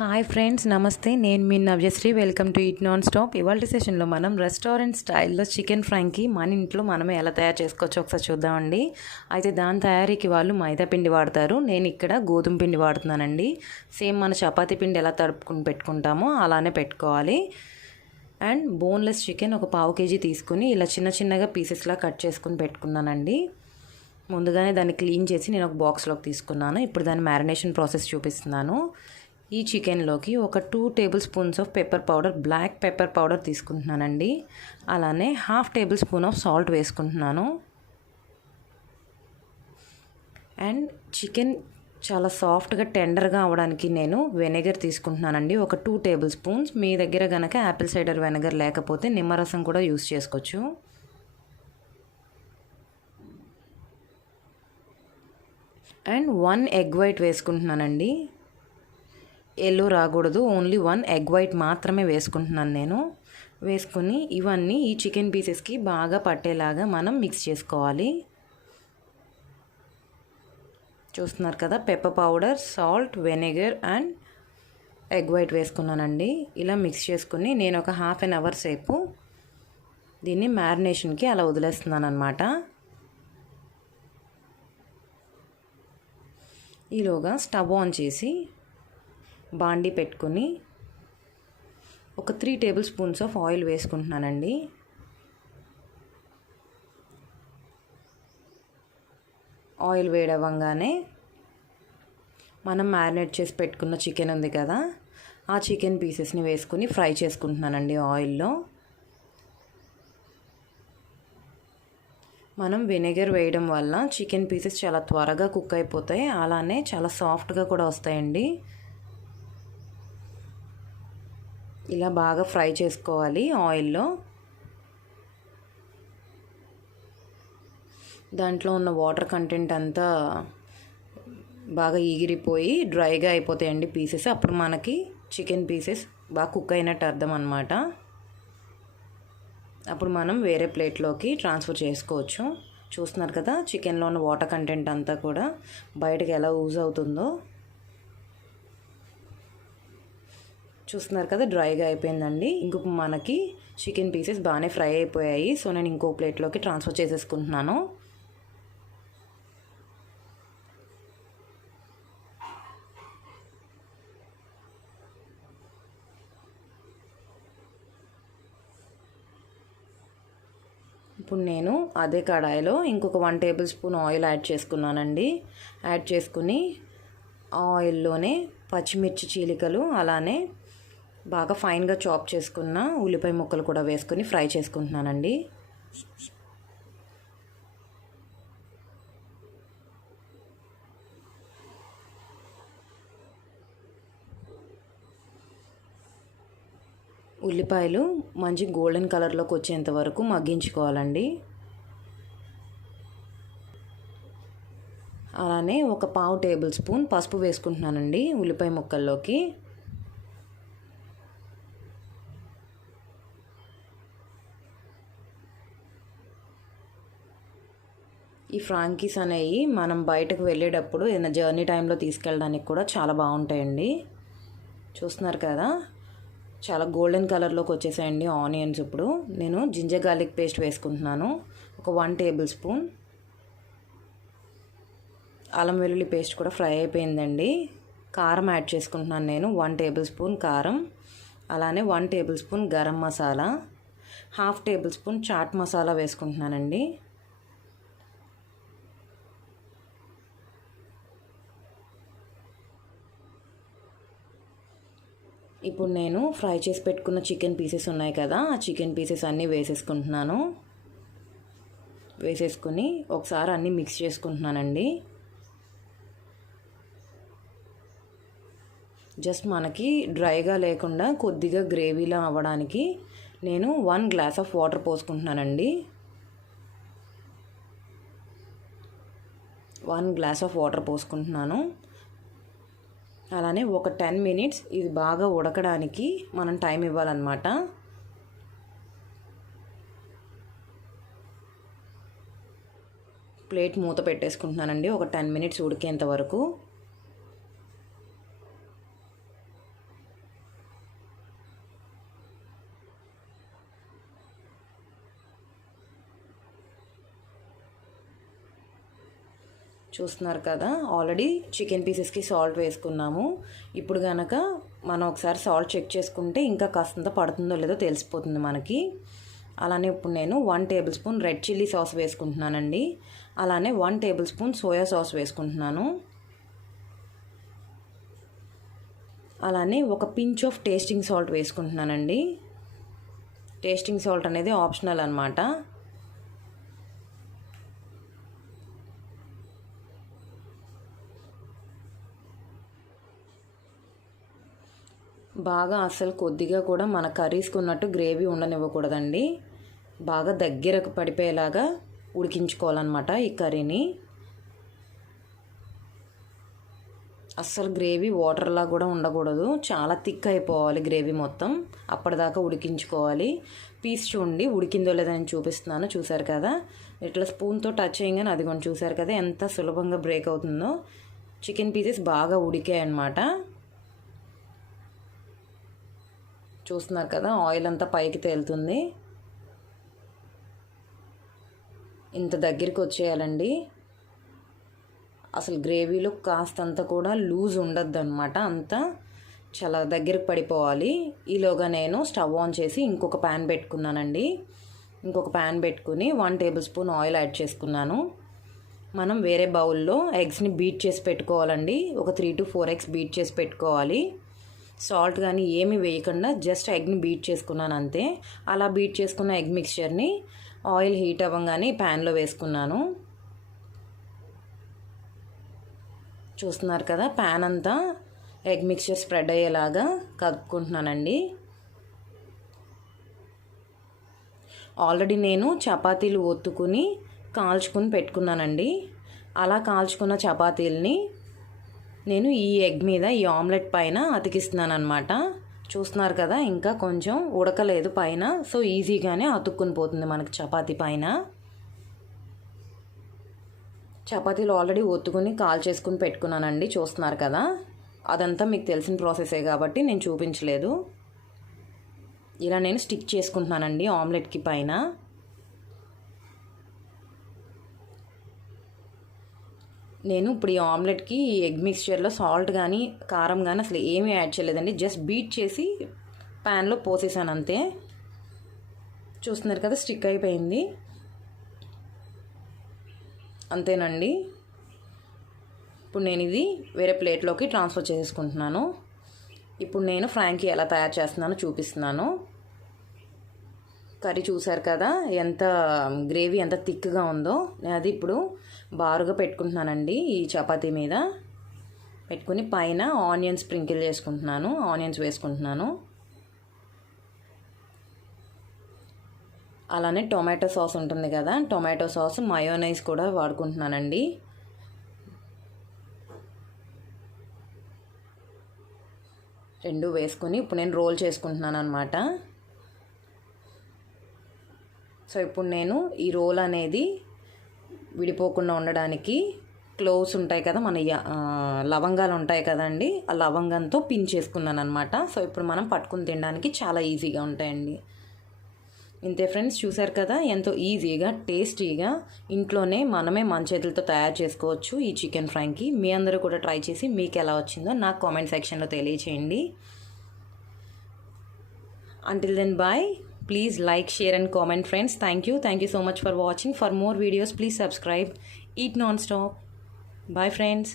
Hi friends, నమస్తే. నేను మీ Navyasri. Welcome to eat non stop. ఇవాళ సెషన్లో మనం రెస్టారెంట్ స్టైల్లో చికెన్ ఫ్రాంకీ మన ఇంట్లో మనమే ఎలా తయారు చేసుకోవచ్చో ఒకసారి చూద్దామండి. అయితే దాని తయారీకి వాళ్ళు మైదా పిండి వాడతారు, నేను ఇక్కడ గోధుమ పిండి వాడుతున్నానండి. సేమ్ మన చపాతీ పిండి ఎలా తడుపుకుని పెట్టుకుంటామో అలానే పెట్టుకోవాలి. అండ్ బోన్లెస్ చికెన్ ఒక 1/2 kg తీసుకుని ఇలా చిన్న చిన్నగా పీసెస్లా కట్ చేసుకుని పెట్టుకున్నానండి. ముందుగానే దాన్ని క్లీన్ చేసి నేను ఒక బాక్స్లోకి తీసుకున్నాను. ఇప్పుడు దాని మ్యారినేషన్ ప్రాసెస్ చూపిస్తున్నాను. ఈ చికెన్లోకి ఒక 2 tablespoons of pepper powder, black pepper powder తీసుకుంటున్నానండి. అలానే 1/2 టేబుల్ స్పూన్ ఆఫ్ సాల్ట్ వేసుకుంటున్నాను. అండ్ చికెన్ చాలా సాఫ్ట్గా టెండర్గా అవ్వడానికి నేను వెనిగర్ తీసుకుంటున్నానండి, ఒక 2 టేబుల్ స్పూన్స్. మీ దగ్గర కనుక యాపిల్ సైడర్ వెనిగర్ లేకపోతే నిమ్మరసం కూడా యూస్ చేసుకోవచ్చు. అండ్ 1 ఎగ్ వైట్ వేసుకుంటున్నానండి. ఎల్లో రాకూడదు, ఓన్లీ 1 ఎగ్ వైట్ మాత్రమే వేసుకుంటున్నాను నేను. వేసుకుని ఇవన్నీ ఈ చికెన్ పీసెస్కి బాగా పట్టేలాగా మనం మిక్స్ చేసుకోవాలి. చూస్తున్నారు కదా, pepper powder, salt, vinegar and egg white వేసుకున్నానండి. ఇలా మిక్స్ చేసుకుని నేను ఒక 1/2 అవర్ సేపు దీన్ని మ్యారినేషన్కి అలా వదిలేస్తున్నాను అనమాట. ఈలోగా స్టవ్ ఆన్ చేసి బాండీ పెట్టుకుని ఒక 3 టేబుల్ స్పూన్స్ ఆఫ్ ఆయిల్ వేసుకుంటున్నానండి. ఆయిల్ వేడవ్వగానే మనం మ్యారినేట్ చేసి పెట్టుకున్న చికెన్ ఉంది కదా, ఆ చికెన్ పీసెస్ని వేసుకుని ఫ్రై చేసుకుంటున్నానండి ఆయిల్లో. మనం వెనిగర్ వేయడం వల్ల చికెన్ పీసెస్ చాలా త్వరగా కుక్ అయిపోతాయి, అలానే చాలా సాఫ్ట్గా కూడా వస్తాయండి. ఇలా బాగా ఫ్రై చేసుకోవాలి ఆయిల్లో. దాంట్లో ఉన్న వాటర్ కంటెంట్ అంతా బాగా ఈగిరిపోయి డ్రైగా అయిపోతాయండి పీసెస్. అప్పుడు మనకి చికెన్ పీసెస్ బాగా కుక్ అయినట్టు అర్థం అన్నమాట. అప్పుడు మనం వేరే ప్లేట్లోకి ట్రాన్స్ఫర్ చేసుకోవచ్చు. చూస్తున్నారు కదా, చికెన్లో ఉన్న వాటర్ కంటెంట్ అంతా కూడా బయటకు ఎలా యూజ్ అవుతుందో. చూస్తున్నారు కదా, డ్రైగా అయిపోయిందండి. ఇంకొక మనకి చికెన్ పీసెస్ బాగానే ఫ్రై అయిపోయాయి. సో నేను ఇంకో ప్లేట్లోకి ట్రాన్స్ఫర్ చేసేసుకుంటున్నాను. ఇప్పుడు నేను అదే కడాయిలో ఇంకొక 1 టేబుల్ స్పూన్ ఆయిల్ యాడ్ చేసుకున్నానండి. యాడ్ చేసుకుని ఆయిల్లోనే పచ్చిమిర్చి చీలికలు, అలానే బాగా ఫైన్గా చాప్ చేసుకున్న ఉల్లిపాయ ముక్కలు కూడా వేసుకొని ఫ్రై చేసుకుంటున్నానండి. ఉల్లిపాయలు మంచి గోల్డెన్ కలర్లోకి వచ్చేంత వరకు మగ్గించుకోవాలండి. అలానే ఒక 1/2 టేబుల్ స్పూన్ పసుపు వేసుకుంటున్నానండి ఉల్లిపాయ ముక్కల్లోకి. ఈ ఫ్రాంకీస్ అనేవి మనం బయటకు వెళ్ళేటప్పుడు ఏదైనా జర్నీ టైంలో తీసుకెళ్ళడానికి కూడా చాలా బాగుంటాయండి. చూస్తున్నారు కదా, చాలా గోల్డెన్ కలర్లోకి వచ్చేసాయండి ఆనియన్స్. ఇప్పుడు నేను జింజర్ గార్లిక్ పేస్ట్ వేసుకుంటున్నాను, ఒక 1 టేబుల్ స్పూన్. అల్లం వెల్లుల్లి పేస్ట్ కూడా ఫ్రై అయిపోయిందండి. కారం యాడ్ చేసుకుంటున్నాను నేను, 1 టేబుల్ స్పూన్ కారం. అలానే 1 tablespoon garam masala, 1/2 tablespoon chaat masala వేసుకుంటున్నానండి. ఇప్పుడు నేను ఫ్రై చేసి పెట్టుకున్న చికెన్ పీసెస్ ఉన్నాయి కదా, ఆ చికెన్ పీసెస్ అన్నీ వేసేసుకుంటున్నాను. వేసేసుకుని ఒకసారి అన్నీ మిక్స్ చేసుకుంటున్నానండి. జస్ట్ మనకి డ్రైగా లేకుండా కొద్దిగా గ్రేవీలా అవ్వడానికి నేను 1 గ్లాస్ ఆఫ్ వాటర్ పోసుకుంటున్నానండి. 1 గ్లాస్ ఆఫ్ వాటర్ పోసుకుంటున్నాను. అలానే ఒక 10 మినిట్స్ ఇది బాగా ఉడకడానికి మనం టైం ఇవ్వాలన్నమాట. ప్లేట్ మూత పెట్టేసుకుంటున్నానండి ఒక 10 మినిట్స్ ఉడికేంత వరకు. చూస్తున్నారు కదా, ఆల్రెడీ చికెన్ పీసెస్కి సాల్ట్ వేసుకున్నాము. ఇప్పుడు కనుక మనం ఒకసారి సాల్ట్ చెక్ చేసుకుంటే ఇంకా కాస్తంత పడుతుందో లేదో తెలిసిపోతుంది మనకి. అలానే ఇప్పుడు నేను 1 table spoon red chilli sauce వేసుకుంటున్నానండి. అలానే 1 టేబుల్ స్పూన్ సోయా సాస్ వేసుకుంటున్నాను. అలానే ఒక పించ్ ఆఫ్ టేస్టింగ్ సాల్ట్ వేసుకుంటున్నానండి. టేస్టింగ్ సాల్ట్ అనేది ఆప్షనల్ అన్నమాట. బాగా అసలు కొద్దిగా కూడా మన కర్రీస్కి ఉన్నట్టు గ్రేవీ ఉండనివ్వకూడదండి. బాగా దగ్గరకు పడిపోయేలాగా ఉడికించుకోవాలన్నమాట ఈ కర్రీని. అస్సలు గ్రేవీ వాటర్లా కూడా ఉండకూడదు, చాలా థిక్ అయిపోవాలి గ్రేవీ మొత్తం. అప్పటిదాకా ఉడికించుకోవాలి. పీస్ చూడండి ఉడికిందో లేదని చూపిస్తున్నాను, చూసారు కదా. ఇట్లా స్పూన్తో టచ్ చేయగానే అది కొంచెం చూసారు కదా ఎంత సులభంగా బ్రేక్ అవుతుందో. చికెన్ పీసెస్ బాగా ఉడికాయి అన్నమాట. చూస్తున్నారు కదా, ఆయిల్ అంతా పైకి తేలుతుంది. ఇంత దగ్గరికి వచ్చేయాలండి. అసలు గ్రేవీలో కాస్తంత కూడా లూజ్ ఉండద్దు అనమాట, అంతా చాలా దగ్గరకు పడిపోవాలి. ఈలోగా నేను స్టవ్ ఆన్ చేసి ఇంకొక ప్యాన్ పెట్టుకున్నానండి. ఇంకొక ప్యాన్ పెట్టుకుని 1 టేబుల్ స్పూన్ ఆయిల్ యాడ్ చేసుకున్నాను. మనం వేరే బౌల్లో ఎగ్స్ని బీట్ చేసి పెట్టుకోవాలండి. ఒక 3 to 4 ఎగ్స్ బీట్ చేసి పెట్టుకోవాలి. సాల్ట్ కానీ ఏమీ వేయకుండా జస్ట్ ఎగ్ని బీట్ చేసుకున్నాను అంతే. అలా బీట్ చేసుకున్న ఎగ్ మిక్స్చర్ని ఆయిల్ హీట్ అవ్వగానే ప్యాన్లో వేసుకున్నాను. చూస్తున్నారు కదా, ప్యాన్ అంతా ఎగ్ మిక్చర్ స్ప్రెడ్ అయ్యేలాగా కలుపుకుంటున్నానండి. ఆల్రెడీ నేను చపాతీలు ఒత్తుకుని కాల్చుకుని పెట్టుకున్నానండి. అలా కాల్చుకున్న చపాతీలని నేను ఈ ఎగ్ మీద, ఈ ఆమ్లెట్ పైన అతికిస్తున్నాను అనమాట. చూస్తున్నారు కదా, ఇంకా కొంచెం ఉడకలేదు పైన, సో ఈజీగానే అతుక్కుని పోతుంది మనకి చపాతీ పైన. చపాతీలు ఆల్రెడీ ఒత్తుకుని కాల్ చేసుకుని పెట్టుకున్నానండి. చూస్తున్నారు కదా, అదంతా మీకు తెలిసిన ప్రాసెసే కాబట్టి నేను చూపించలేదు. ఇలా నేను స్టిక్ చేసుకుంటున్నానండి ఆమ్లెట్కి పైన. నేను ఇప్పుడు ఈ ఆమ్లెట్కి ఎగ్ మిక్స్చర్లో సాల్ట్ కానీ కారం కానీ అసలు ఏమీ యాడ్ చేయలేదండి. జస్ట్ బీట్ చేసి ప్యాన్లో పోసేసాను అంతే. చూస్తున్నారు కదా, స్టిక్ అయిపోయింది అంతేనండి. ఇప్పుడు నేను ఇది వేరే ప్లేట్లోకి ట్రాన్స్ఫర్ చేసుకుంటున్నాను. ఇప్పుడు నేను ఫ్రాంకీ ఎలా తయారు చేస్తున్నానో చూపిస్తున్నాను. కర్రీ చూసారు కదా ఎంత గ్రేవీ ఎంత థిక్గా ఉందో. నేను అది ఇప్పుడు బారుగా పెట్టుకుంటున్నానండి ఈ చపాతీ మీద. పెట్టుకుని పైన ఆనియన్స్ స్ప్రింకిల్ చేసుకుంటున్నాను, ఆనియన్స్ వేసుకుంటున్నాను. అలానే టొమాటో సాస్ ఉంటుంది కదా, టొమాటో సాస్ మయోనైస్ కూడా వాడుకుంటున్నానండి. రెండు వేసుకొని ఇప్పుడు నేను రోల్ చేసుకుంటున్నాను అనమాట. సో ఇప్పుడు నేను ఈ రోల్ అనేది విడిపోకుండా ఉండడానికి క్లోవ్స్ ఉంటాయి కదా, మన లవంగాలు ఉంటాయి కదండి, ఆ లవంగంతో పిన్ చేసుకున్నాను అనమాట. సో ఇప్పుడు మనం పట్టుకుని తినడానికి చాలా ఈజీగా ఉంటాయండి. ఇంతే ఫ్రెండ్స్, చూసారు కదా ఎంతో ఈజీగా టేస్టీగా ఇంట్లోనే మనమే మన చేతులతో తయారు చేసుకోవచ్చు ఈ చికెన్ ఫ్రాంకీ. మీ అందరూ కూడా ట్రై చేసి మీకు ఎలా వచ్చిందో నాకు కామెంట్ సెక్షన్లో తెలియచేయండి. Until then, bye. Please like, share and comment friends. Thank you so much for watching. For more videos please subscribe. Eat non-stop. Bye friends.